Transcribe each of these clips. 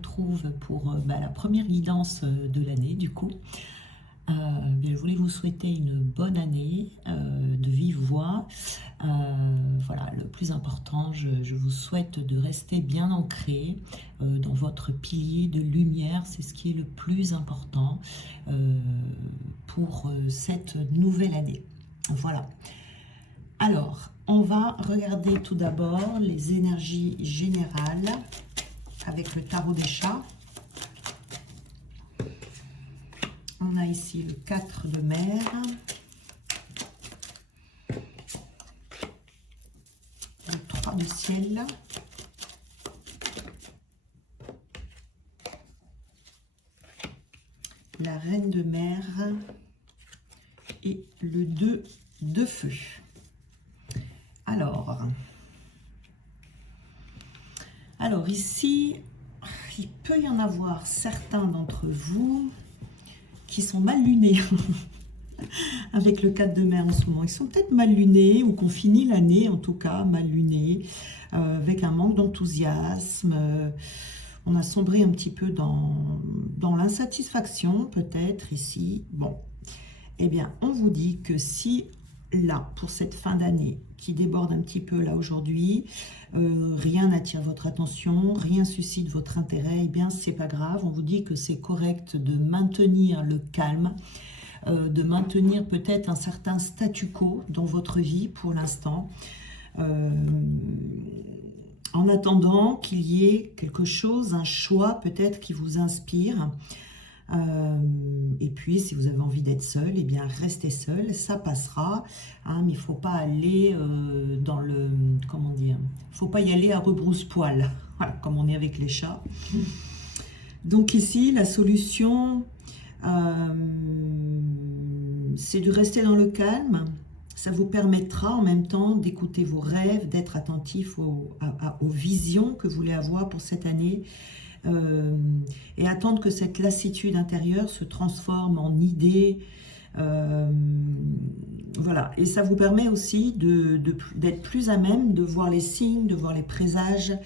retrouve pour la première guidance de l'année du coup. Je voulais vous souhaiter une bonne année de vive voix. Voilà, le plus important, je vous souhaite de rester bien ancré dans votre pilier de lumière. C'est ce qui est le plus important pour cette nouvelle année. Voilà. Alors, on va regarder tout d'abord les énergies générales avec le tarot des chats. On a ici le 4 de mer, le 3 de ciel, la reine de mer et le 2 de feu. Alors ici, il peut y en avoir certains d'entre vous qui sont mal lunés avec le 4 de mer en ce moment. Ils sont peut-être mal lunés ou qu'on finit l'année, en tout cas, mal lunés, avec un manque d'enthousiasme. On a sombré un petit peu dans l'insatisfaction, peut-être, ici. Bon, eh bien, on vous dit que si, là, pour cette fin d'année, qui déborde un petit peu là aujourd'hui, rien n'attire votre attention, rien suscite votre intérêt, eh bien c'est pas grave, on vous dit que c'est correct de maintenir le calme, de maintenir peut-être un certain statu quo dans votre vie pour l'instant, en attendant qu'il y ait quelque chose, un choix peut-être qui vous inspire. Et puis, si vous avez envie d'être seul, eh bien, restez seul, ça passera. Hein, mais il ne faut pas aller dans le... Comment dire? Il ne faut pas y aller à rebrousse-poil, voilà, comme on est avec les chats. Donc ici, la solution, c'est de rester dans le calme. Ça vous permettra en même temps d'écouter vos rêves, d'être attentif aux visions que vous voulez avoir pour cette année. Et attendre que cette lassitude intérieure se transforme en idée. Voilà. Et ça vous permet aussi d'être plus à même de voir les signes, de voir les présages,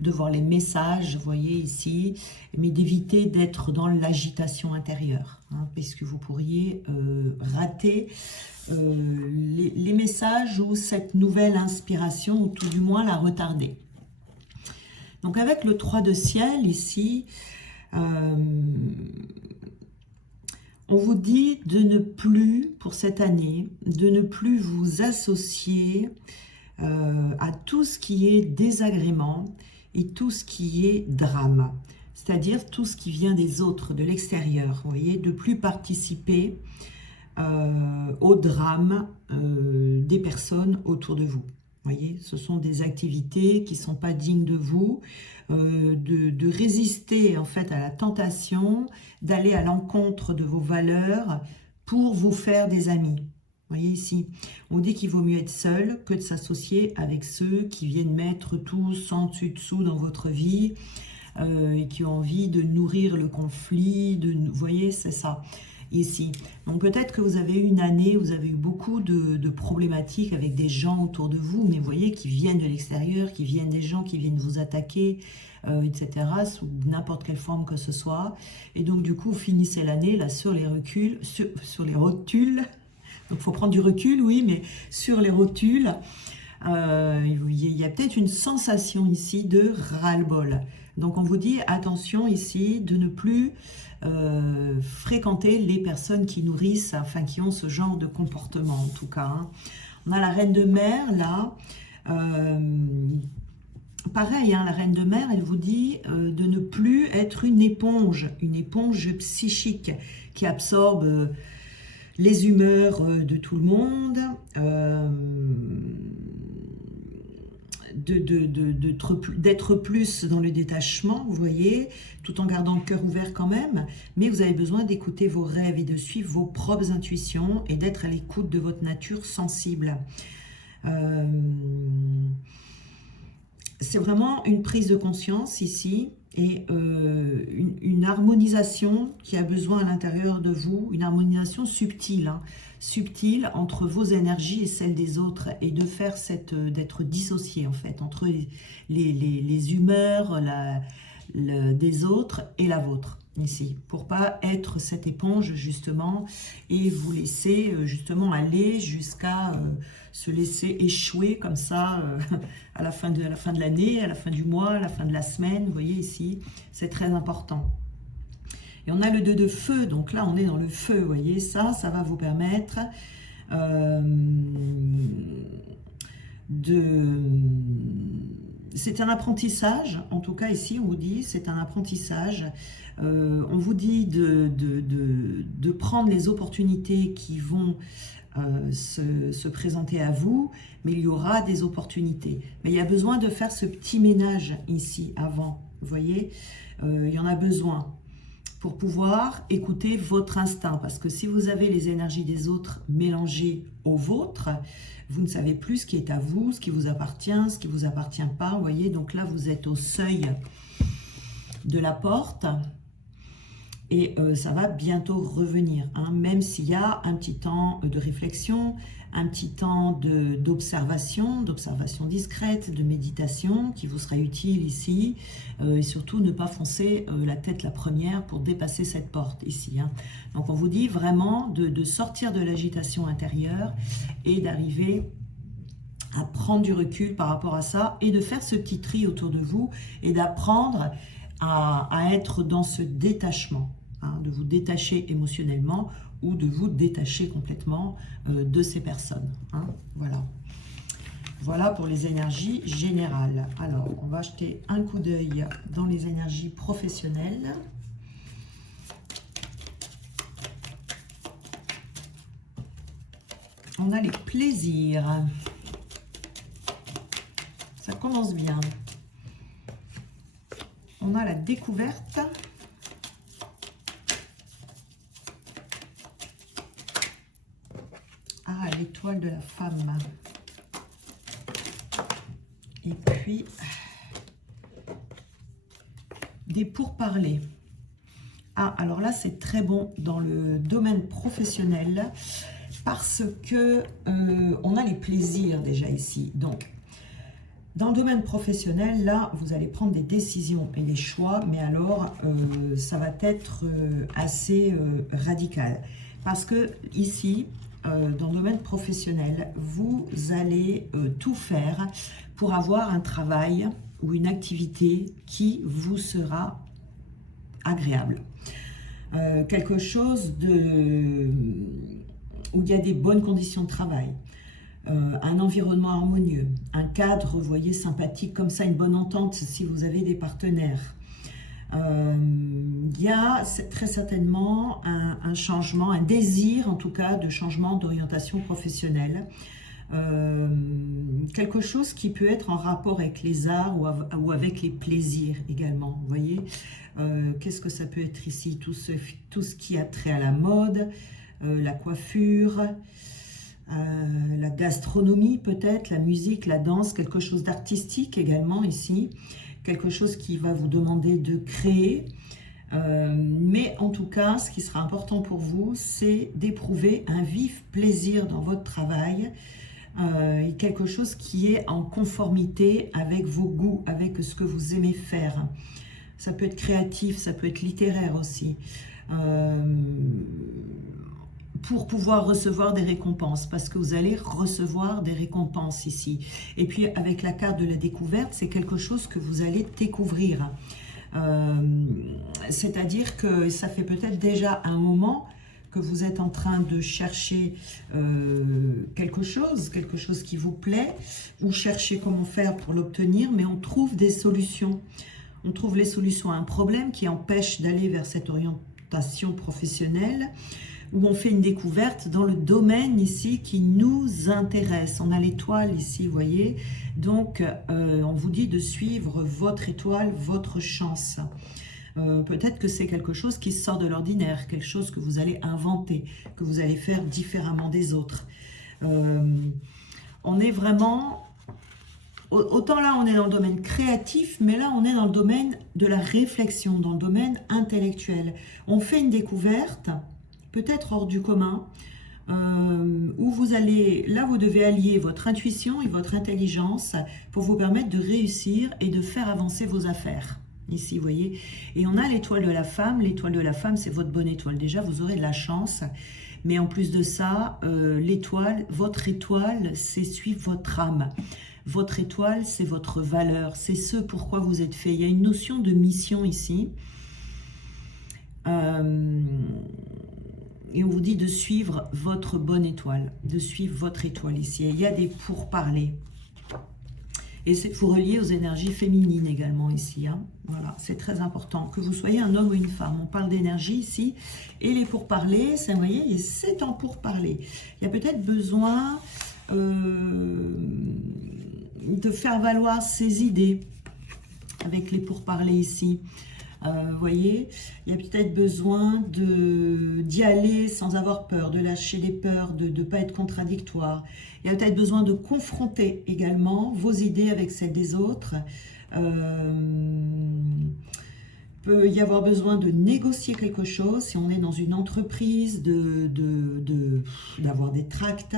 de voir les messages, vous voyez ici, mais d'éviter d'être dans l'agitation intérieure, hein, puisque vous pourriez rater les messages ou cette nouvelle inspiration, ou tout du moins la retarder. Donc avec le 3 de ciel ici, on vous dit de ne plus, pour cette année, de ne plus vous associer à tout ce qui est désagrément et tout ce qui est drame. C'est-à-dire tout ce qui vient des autres, de l'extérieur. Vous voyez, de plus participer au drame des personnes autour de vous. Voyez, ce sont des activités qui ne sont pas dignes de vous, de résister en fait à la tentation, d'aller à l'encontre de vos valeurs pour vous faire des amis. Voyez ici, on dit qu'il vaut mieux être seul que de s'associer avec ceux qui viennent mettre tout sans dessus-dessous dans votre vie et qui ont envie de nourrir le conflit, vous voyez, c'est ça. Ici. Donc peut-être que vous avez eu une année, vous avez eu beaucoup de problématiques avec des gens autour de vous, mais vous voyez, qui viennent de l'extérieur, qui viennent des gens qui viennent vous attaquer, etc., sous n'importe quelle forme que ce soit. Et donc du coup, vous finissez l'année là sur les reculs, sur les rotules. Donc il faut prendre du recul, oui, mais sur les rotules, il y a peut-être une sensation ici de ras-le-bol. Donc on vous dit attention ici de ne plus fréquenter les personnes qui nourrissent, enfin qui ont ce genre de comportement en tout cas. Hein. On a la reine de mer là, pareil, hein, la reine de mer, elle vous dit de ne plus être une éponge psychique qui absorbe les humeurs de tout le monde, d'être plus dans le détachement, vous voyez, tout en gardant le cœur ouvert quand même, mais vous avez besoin d'écouter vos rêves et de suivre vos propres intuitions et d'être à l'écoute de votre nature sensible. C'est vraiment une prise de conscience ici et une harmonisation qui a besoin à l'intérieur de vous, une harmonisation subtile, hein, subtile entre vos énergies et celles des autres, et de faire d'être dissocié en fait entre les humeurs, des autres et la vôtre ici, pour pas être cette éponge justement et vous laisser justement aller jusqu'à se laisser échouer comme ça à la fin de l'année, à la fin du mois, à la fin de la semaine. Vous voyez ici, c'est très important. Et on a le 2 de feu, donc là on est dans le feu, vous voyez, ça va vous permettre c'est un apprentissage, en tout cas ici on vous dit, c'est un apprentissage. On vous dit de prendre les opportunités qui vont se présenter à vous, mais il y aura des opportunités. Mais il y a besoin de faire ce petit ménage ici avant, vous voyez, il y en a besoin pour pouvoir écouter votre instinct. Parce que si vous avez les énergies des autres mélangées aux vôtres, vous ne savez plus ce qui est à vous, ce qui vous appartient, ce qui ne vous appartient pas. Vous voyez, donc là, vous êtes au seuil de la porte. Et ça va bientôt revenir, hein, même s'il y a un petit temps de réflexion, un petit temps d'observation discrète, de méditation qui vous sera utile ici. Et surtout, ne pas foncer la tête la première pour dépasser cette porte ici. Hein. Donc, on vous dit vraiment de sortir de l'agitation intérieure et d'arriver à prendre du recul par rapport à ça et de faire ce petit tri autour de vous et d'apprendre à être dans ce détachement, hein, de vous détacher émotionnellement ou de vous détacher complètement de ces personnes. Hein, voilà. Voilà pour les énergies générales. Alors, on va jeter un coup d'œil dans les énergies professionnelles. On a les plaisirs. Ça commence bien. On a la découverte. Ah, l'étoile de la femme. Et puis, des pourparlers. Ah, alors là, c'est très bon dans le domaine professionnel parce que on a les plaisirs déjà ici. Donc, dans le domaine professionnel, là, vous allez prendre des décisions et des choix, mais alors, ça va être assez radical. Parce que ici, dans le domaine professionnel, vous allez tout faire pour avoir un travail ou une activité qui vous sera agréable. Quelque chose où il y a des bonnes conditions de travail. Un environnement harmonieux, un cadre, vous voyez, sympathique, comme ça, une bonne entente si vous avez des partenaires. Il y a très certainement un changement, un désir en tout cas de changement d'orientation professionnelle. Quelque chose qui peut être en rapport avec les arts ou avec les plaisirs également, vous voyez. Qu'est-ce que ça peut être ici? Tout ce qui a trait à la mode, la coiffure, la gastronomie peut-être, la musique, la danse, quelque chose d'artistique également ici, quelque chose qui va vous demander de créer, mais en tout cas, ce qui sera important pour vous, c'est d'éprouver un vif plaisir dans votre travail, et quelque chose qui est en conformité avec vos goûts, avec ce que vous aimez faire. Ça peut être créatif, ça peut être littéraire aussi. Pour pouvoir recevoir des récompenses, parce que vous allez recevoir des récompenses ici. Et puis avec la carte de la découverte, c'est quelque chose que vous allez découvrir. C'est-à-dire que ça fait peut-être déjà un moment que vous êtes en train de chercher quelque chose qui vous plaît, vous cherchez comment faire pour l'obtenir, mais on trouve des solutions. On trouve les solutions à un problème qui empêche d'aller vers cette orientation professionnelle, où on fait une découverte dans le domaine ici qui nous intéresse. On a l'étoile ici, vous voyez. Donc, on vous dit de suivre votre étoile, votre chance. Peut-être que c'est quelque chose qui sort de l'ordinaire, quelque chose que vous allez inventer, que vous allez faire différemment des autres. On est vraiment... Autant là, on est dans le domaine créatif, mais là, on est dans le domaine de la réflexion, dans le domaine intellectuel. On fait une découverte, peut-être hors du commun, où vous allez, là vous devez allier votre intuition et votre intelligence pour vous permettre de réussir et de faire avancer vos affaires. ici, vous voyez. Et on a l'étoile de la femme. L'étoile de la femme, c'est votre bonne étoile. Déjà, vous aurez de la chance. Mais en plus de ça, votre étoile, c'est suivre votre âme. Votre étoile, c'est votre valeur. C'est ce pourquoi vous êtes fait. Il y a une notion de mission ici. Et on vous dit de suivre votre bonne étoile. De suivre votre étoile ici. Et il y a des pourparlers. Et c'est vous relier aux énergies féminines également ici. Hein. Voilà, c'est très important. Que vous soyez un homme ou une femme. On parle d'énergie ici. Et les pourparlers, vous voyez, c'est en pourparlers. Il y a peut-être besoin de faire valoir ses idées avec les pourparlers ici. Vous voyez, il y a peut-être besoin d'y aller sans avoir peur, de lâcher les peurs, de ne pas être contradictoire. Il y a peut-être besoin de confronter également vos idées avec celles des autres. Peut y avoir besoin de négocier quelque chose si on est dans une entreprise, d'avoir des tracts,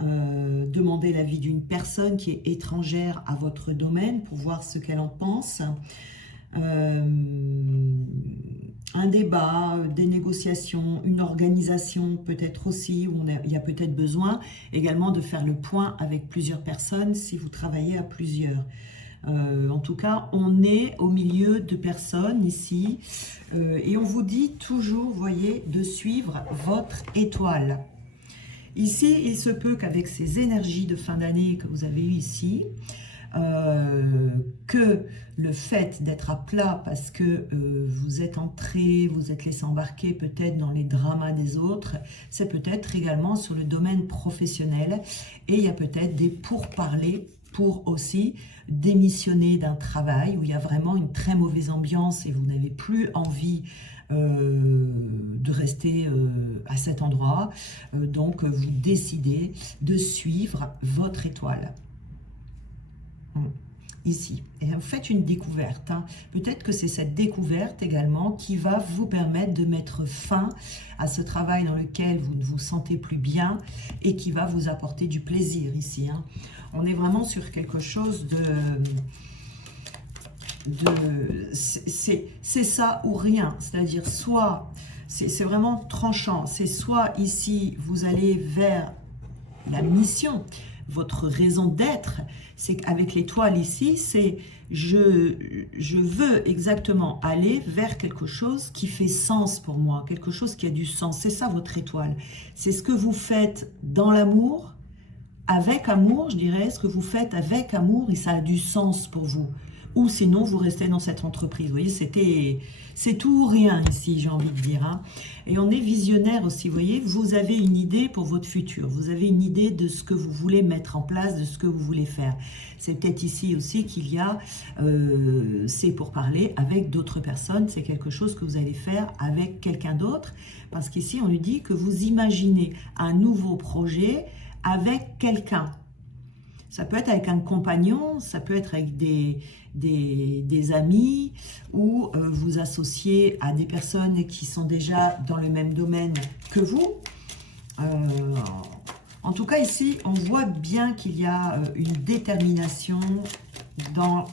demander l'avis d'une personne qui est étrangère à votre domaine pour voir ce qu'elle en pense. Un débat, des négociations, une organisation peut-être aussi, où il y a peut-être besoin également de faire le point avec plusieurs personnes si vous travaillez à plusieurs. En tout cas, on est au milieu de personnes ici et on vous dit toujours, vous voyez, de suivre votre étoile. Ici, il se peut qu'avec ces énergies de fin d'année que vous avez eues ici, que le fait d'être à plat parce que vous êtes entré, vous êtes laissé embarquer peut-être dans les dramas des autres, c'est peut-être également sur le domaine professionnel et il y a peut-être des pourparlers pour aussi démissionner d'un travail où il y a vraiment une très mauvaise ambiance et vous n'avez plus envie de rester à cet endroit, donc vous décidez de suivre votre étoile. Ici, et vous faites une découverte, hein. Peut-être que c'est cette découverte également qui va vous permettre de mettre fin à ce travail dans lequel vous ne vous sentez plus bien et qui va vous apporter du plaisir ici, hein. On est vraiment sur quelque chose c'est ça ou rien, c'est-à-dire soit, c'est vraiment tranchant, c'est soit ici vous allez vers la mission, votre raison d'être, c'est qu'avec l'étoile ici, c'est je veux exactement aller vers quelque chose qui fait sens pour moi, quelque chose qui a du sens. C'est ça votre étoile. C'est ce que vous faites dans l'amour, avec amour, je dirais, ce que vous faites avec amour et ça a du sens pour vous. Ou sinon, vous restez dans cette entreprise. Vous voyez, c'est tout ou rien ici, j'ai envie de dire, hein. Et on est visionnaire aussi, vous voyez. Vous avez une idée pour votre futur. Vous avez une idée de ce que vous voulez mettre en place, de ce que vous voulez faire. C'est peut-être ici aussi qu'il y a, c'est pour parler avec d'autres personnes. C'est quelque chose que vous allez faire avec quelqu'un d'autre. Parce qu'ici, on lui dit que vous imaginez un nouveau projet avec quelqu'un. Ça peut être avec un compagnon, ça peut être avec des amis ou vous associer à des personnes qui sont déjà dans le même domaine que vous. En tout cas, ici, on voit bien qu'il y a une détermination dans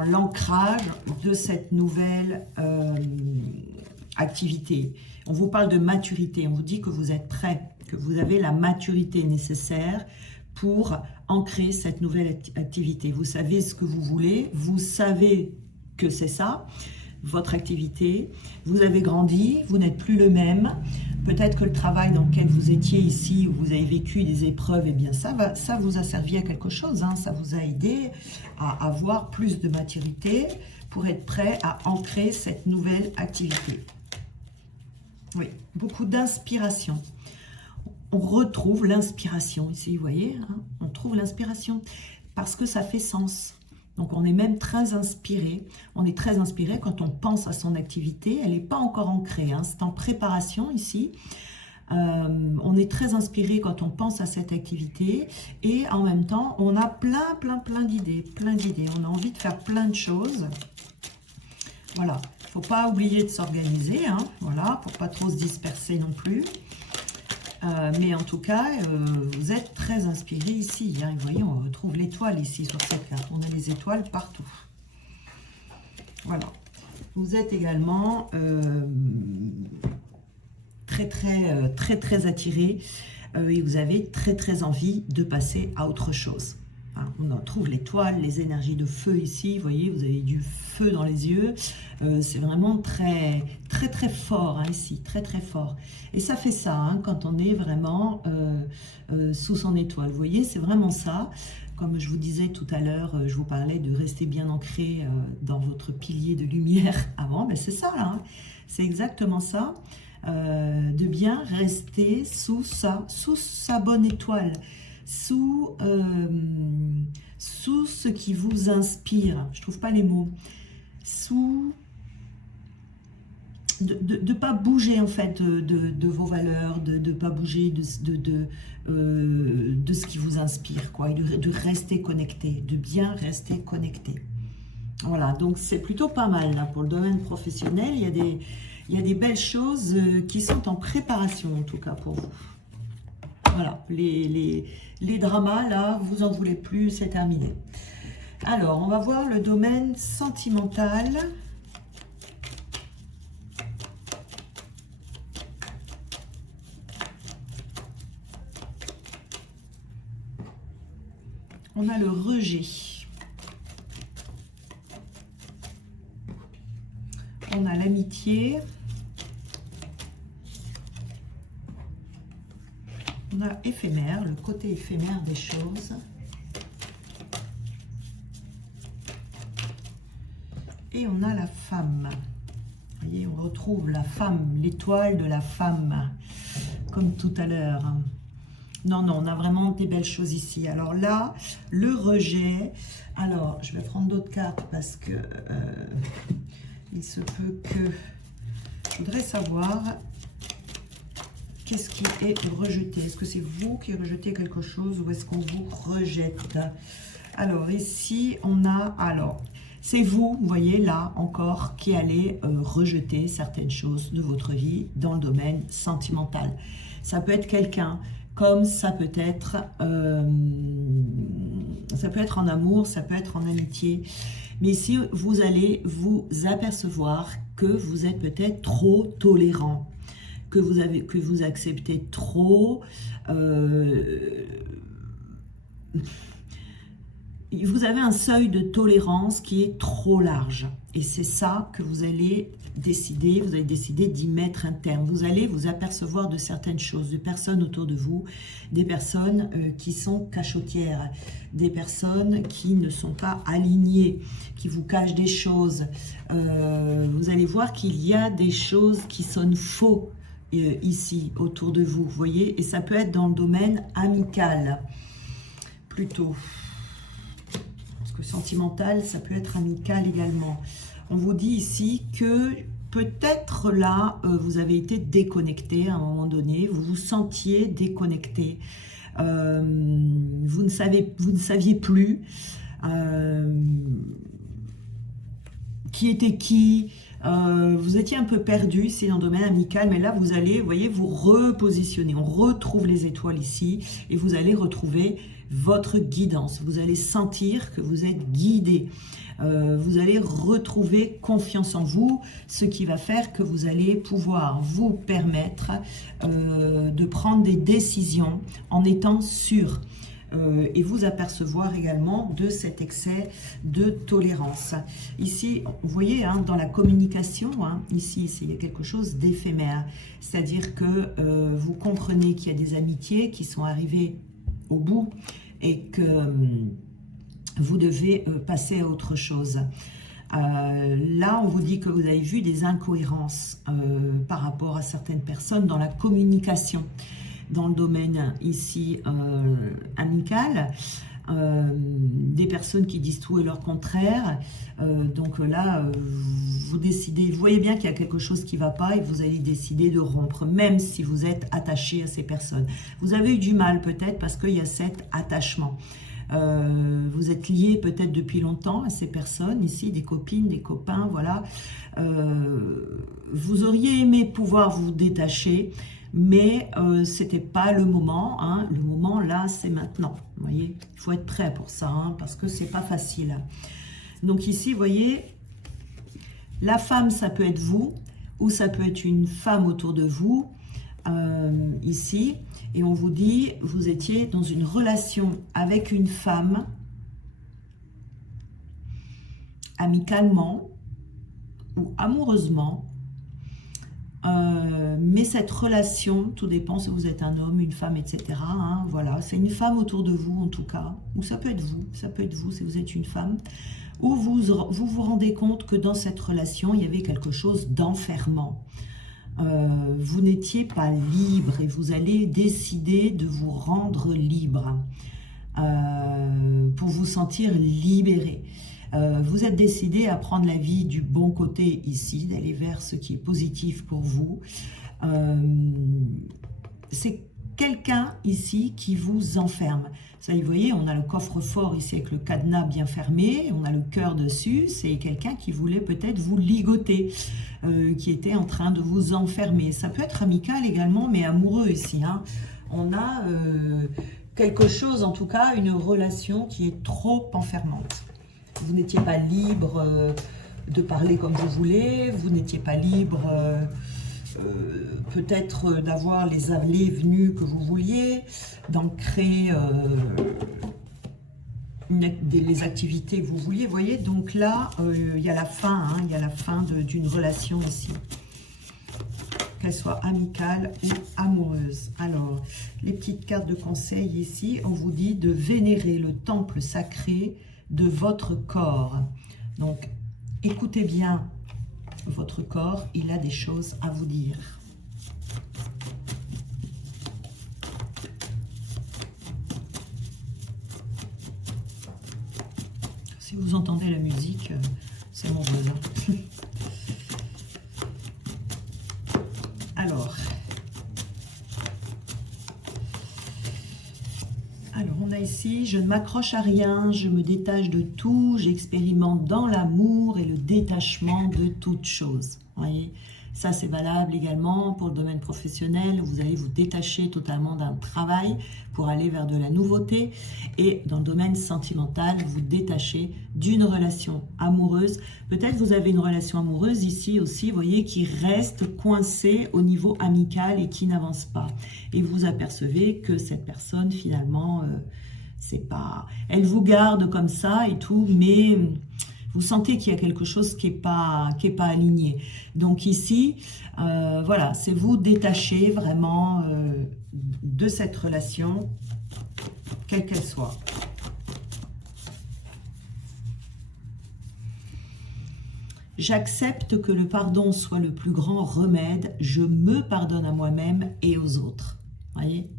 l'ancrage de cette nouvelle activité. On vous parle de maturité, on vous dit que vous êtes prêt, que vous avez la maturité nécessaire pour ancrer cette nouvelle activité. Vous savez ce que vous voulez, vous savez que c'est ça, votre activité. Vous avez grandi, vous n'êtes plus le même. Peut-être que le travail dans lequel vous étiez ici, où vous avez vécu des épreuves, eh bien ça vous a servi à quelque chose, hein. Ça vous a aidé à avoir plus de maturité pour être prêt à ancrer cette nouvelle activité. Oui, beaucoup d'inspiration. On retrouve l'inspiration ici, vous voyez, hein, on trouve l'inspiration parce que ça fait sens. Donc, on est même très inspiré. On est très inspiré quand on pense à son activité. Elle n'est pas encore ancrée, hein, c'est en préparation ici. On est très inspiré quand on pense à cette activité et en même temps, on a plein d'idées, On a envie de faire plein de choses. Voilà, il ne faut pas oublier de s'organiser, hein, voilà, pour pas trop se disperser non plus. Mais en tout cas, vous êtes très inspiré ici, hein. Vous voyez, on retrouve l'étoile ici sur cette carte. On a les étoiles partout. Voilà. Vous êtes également très attiré et vous avez très envie de passer à autre chose. Hein, on en trouve l'étoile, les énergies de feu ici, vous voyez, vous avez du feu dans les yeux, c'est vraiment très fort, hein, ici, très fort. Et ça fait ça, hein, quand on est vraiment sous son étoile, vous voyez, c'est vraiment ça. Comme je vous disais tout à l'heure, je vous parlais de rester bien ancré dans votre pilier de lumière avant, ben c'est ça là, hein, c'est exactement ça. De bien rester sous sa bonne étoile, sous ce qui vous inspire, je trouve pas les mots, de ne pas bouger en fait de vos valeurs, de ne pas bouger de ce qui vous inspire, quoi, et de rester connecté, de bien rester connecté. Voilà, donc c'est plutôt pas mal là pour le domaine professionnel. Il y a des belles choses qui sont en préparation, en tout cas pour vous. Voilà, les dramas, là, vous en voulez plus, c'est terminé. Alors, on va voir le domaine sentimental. On a le rejet. On a l'amitié. On a éphémère, le côté éphémère des choses. Et on a la femme. Vous voyez, on retrouve la femme, l'étoile de la femme, comme tout à l'heure. Non, on a vraiment des belles choses ici. Alors là, le rejet. Alors, je vais prendre d'autres cartes parce que il se peut que... Je voudrais savoir... Qu'est-ce qui est rejeté? Est-ce que c'est vous qui rejetez quelque chose ou est-ce qu'on vous rejette? Alors ici, on a... Alors, c'est vous voyez, là encore, qui allez rejeter certaines choses de votre vie dans le domaine sentimental. Ça peut être quelqu'un, comme ça peut être en amour, ça peut être en amitié. Mais ici, vous allez vous apercevoir que vous êtes peut-être trop tolérant. Que vous acceptez trop, vous avez un seuil de tolérance qui est trop large. Et c'est ça que vous allez décider d'y mettre un terme. Vous allez vous apercevoir de certaines choses, de personnes autour de vous, des personnes qui sont cachotières, des personnes qui ne sont pas alignées, qui vous cachent des choses. Vous allez voir qu'il y a des choses qui sonnent faux ici, autour de vous, vous voyez, et ça peut être dans le domaine amical, plutôt. Parce que sentimental, ça peut être amical également. On vous dit ici que peut-être là, vous avez été déconnecté à un moment donné, vous vous sentiez déconnecté. Vous ne saviez plus qui était qui. Vous étiez un peu perdu ici dans le domaine amical, mais là vous allez, vous voyez, vous repositionner. On retrouve les étoiles ici et vous allez retrouver votre guidance. Vous allez sentir que vous êtes guidé. Vous allez retrouver confiance en vous, ce qui va faire que vous allez pouvoir vous permettre de prendre des décisions en étant sûr. Et vous apercevoir également de cet excès de tolérance. Ici, vous voyez, hein, dans la communication, hein, ici, il y a quelque chose d'éphémère. C'est-à-dire que vous comprenez qu'il y a des amitiés qui sont arrivées au bout et que vous devez passer à autre chose. Là, on vous dit que vous avez vu des incohérences par rapport à certaines personnes dans la communication. Dans le domaine ici amical, des personnes qui disent tout et leur contraire. Donc là, vous décidez, vous voyez bien qu'il y a quelque chose qui ne va pas et vous allez décider de rompre, même si vous êtes attaché à ces personnes. Vous avez eu du mal peut-être parce qu'il y a cet attachement. Vous êtes lié peut-être depuis longtemps à ces personnes ici, des copines, des copains, voilà. Vous auriez aimé pouvoir vous détacher, mais c'était pas le moment, hein. Le moment là c'est maintenant, vous voyez, il faut être prêt pour ça, hein, parce que c'est pas facile. Donc ici vous voyez, La femme, ça peut être vous, ou ça peut être une femme autour de vous, ici. Et on vous dit, vous étiez dans une relation avec une femme, amicalement ou amoureusement. Mais cette relation, tout dépend si vous êtes un homme, une femme, etc. Hein, voilà, c'est une femme autour de vous en tout cas, ou ça peut être vous si vous êtes une femme, où vous rendez compte que dans cette relation, il y avait quelque chose d'enfermant. Vous n'étiez pas libre et vous allez décider de vous rendre libre pour vous sentir libéré. Vous êtes décidé à prendre la vie du bon côté ici, d'aller vers ce qui est positif pour vous. C'est quelqu'un ici qui vous enferme. Ça, vous voyez, on a le coffre-fort ici avec le cadenas bien fermé, on a le cœur dessus, c'est quelqu'un qui voulait peut-être vous ligoter, qui était en train de vous enfermer. Ça peut être amical également, mais amoureux ici. Hein. On a quelque chose, en tout cas, une relation qui est trop enfermante. Vous n'étiez pas libre de parler comme vous voulez, vous n'étiez pas libre peut-être d'avoir les allées venues que vous vouliez, d'ancrer les activités que vous vouliez, vous voyez. Donc là, il y a la fin, hein, il y a la fin d'une relation ici, qu'elle soit amicale ou amoureuse. Alors, les petites cartes de conseil ici, on vous dit de vénérer le temple sacré de votre corps. Donc, écoutez bien votre corps, il a des choses à vous dire. Si vous entendez la musique, c'est mon besoin. Alors, on a ici, je ne m'accroche à rien, je me détache de tout, j'expérimente dans l'amour et le détachement de toute chose. Vous voyez, ça c'est valable également pour le domaine professionnel, vous allez vous détacher totalement d'un travail pour aller vers de la nouveauté, et dans le domaine sentimental, vous détachez d'une relation amoureuse. Peut-être vous avez une relation amoureuse ici aussi, vous voyez, qui reste coincée au niveau amical et qui n'avance pas. Et vous apercevez que cette personne finalement, c'est pas, elle vous garde comme ça et tout, mais vous sentez qu'il y a quelque chose qui est pas aligné. Donc ici, voilà, c'est vous détacher vraiment de cette relation, quelle qu'elle soit. J'accepte que le pardon soit le plus grand remède. Je me pardonne à moi-même et aux autres. Voyez,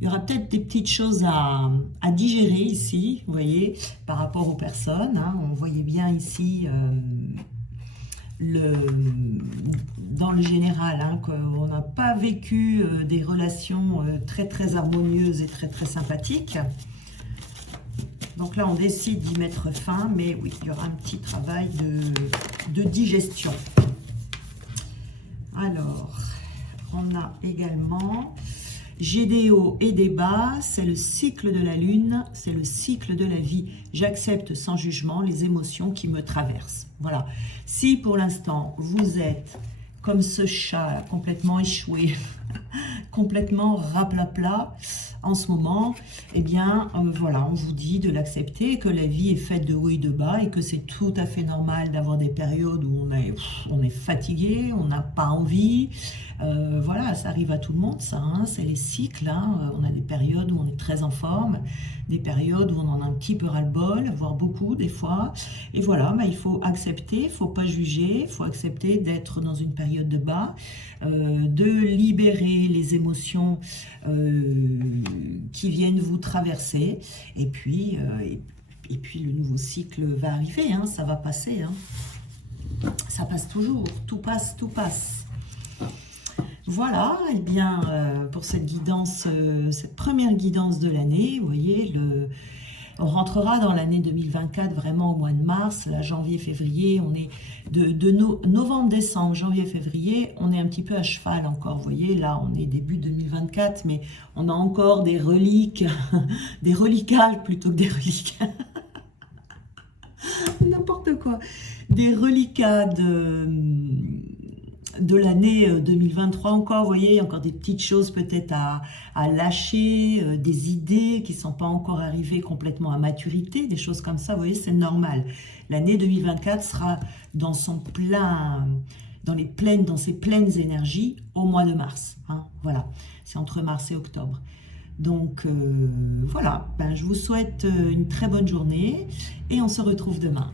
il y aura peut-être des petites choses à digérer ici, vous voyez, par rapport aux personnes. Hein. On voyait bien ici, dans le général, hein, qu'on n'a pas vécu des relations très harmonieuses et très sympathiques. Donc là, on décide d'y mettre fin, mais oui, il y aura un petit travail de digestion. Alors, on a également... J'ai des hauts et des bas, c'est le cycle de la lune, c'est le cycle de la vie. J'accepte sans jugement les émotions qui me traversent. Voilà. Si pour l'instant, vous êtes comme ce chat là, complètement échoué, complètement raplapla en ce moment, eh bien, voilà, on vous dit de l'accepter, que la vie est faite de hauts et de bas et que c'est tout à fait normal d'avoir des périodes où on est fatigué, on n'a pas envie. Voilà, ça arrive à tout le monde, ça, hein, c'est les cycles. Hein, on a des périodes où on est très en forme, des périodes où on en a un petit peu ras-le-bol, voire beaucoup des fois. Et voilà, bah, il faut accepter, il ne faut pas juger, il faut accepter d'être dans une période de bas, de libérer les émotions qui viennent vous traverser. Et puis le nouveau cycle va arriver, hein, ça va passer. Hein. Ça passe toujours, tout passe, tout passe. Voilà, et bien pour cette guidance, cette première guidance de l'année, vous voyez, on rentrera dans l'année 2024 vraiment au mois de mars, là janvier-février, on est de novembre-décembre, janvier-février, on est un petit peu à cheval encore, vous voyez, là on est début 2024, mais on a encore des reliques, des reliquages plutôt que des reliques. n'importe quoi. Des reliquats de l'année 2023 encore, vous voyez, il y a encore des petites choses peut-être à lâcher, des idées qui ne sont pas encore arrivées complètement à maturité, des choses comme ça, vous voyez, c'est normal. L'année 2024 sera dans son plein, dans ses pleines énergies au mois de mars. Hein, voilà, c'est entre mars et octobre. Donc voilà, ben, je vous souhaite une très bonne journée et on se retrouve demain.